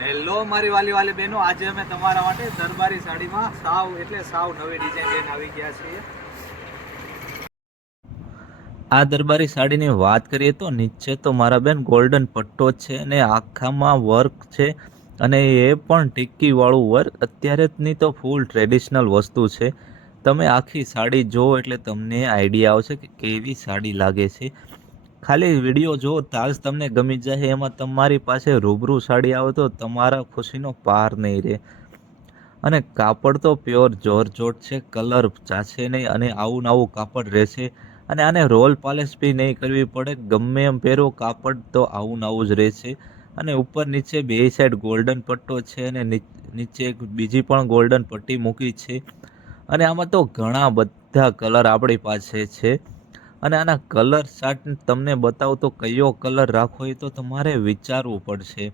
Hello મારી વાલી બહેનો, આજે અમે તમારા માટે દરબારી સાડીમાં સાવ નવી ડિઝાઇન લઈને આવી ગયા છીએ। આ દરબારી સાડીની વાત કરીએ તો નીચે તો મારા બેન ગોલ્ડન પટ્ટો છે અને આખામાં વર્ક છે અને એ પણ ટિક્કી વાળું વર્ક। અત્યારેની તો ફૂલ ટ્રેડિશનલ વસ્તુ છે। તમે આખી સાડી જો એટલે તમને આઈડિયા આવશે કે કેવી સાડી લાગે છે। ખાલી વિડીયો જો તાજ તમને ગમી જાય। એમાં તમારી પાસે રૂબરૂ સાડી આવે તો તમારા ખુશીનો પાર નહીં રહે। અને કાપડ તો પ્યોર જોરજોટ છે, કલર જાશે નહીં અને આવું નવું કાપડ રહેશે। અને આને રોલ પાલિશ બી નહીં કરવી પડે, ગમે એમ પહેરો કાપડ તો આવું નવું જ રહેશે। અને ઉપર નીચે બે સાઈડ ગોલ્ડન પટ્ટો છે અને નીચે એક બીજી પણ ગોલ્ડન પટ્ટી મૂકી છે। અને આમાં તો ઘણા બધા કલર આપણી પાસે છે। અને આના કલર ચાર્ટ તમને બતાવું તો કયો કલર રાખવો એ તો તમારે વિચારવું પડશે।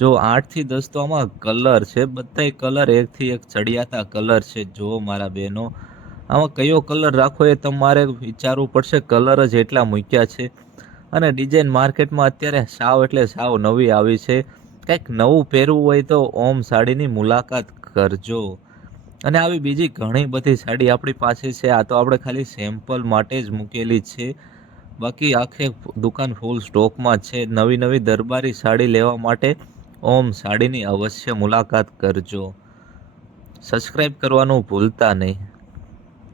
જો 8 થી 10 તો આમાં કલર છે, બધાય કલર એકથી એક ચડિયાતા કલર છે। જો મારા બહેનો, આમાં કયો કલર રાખવો એ તમારે વિચારવું પડશે, કલર જ એટલા મૂક્યા છે। અને ડિઝાઇન માર્કેટમાં અત્યારે સાવ નવી આવી છે। કંઈક નવું પહેરવું હોય તો ઓમ સાડીની મુલાકાત કરજો। અને આવી બીજી ઘણી બધી સાડી આપણી પાસે છે। આ તો આપણે ખાલી સેમ્પલ માટે જ મૂકેલી છે, બાકી આખે દુકાન ફૂલ સ્ટોકમાં છે। નવી દરબારી સાડી લેવા માટે ઓમ સાડીની અવશ્ય મુલાકાત કરજો। સબસ્ક્રાઈબ કરવાનું ભૂલતા નહીં।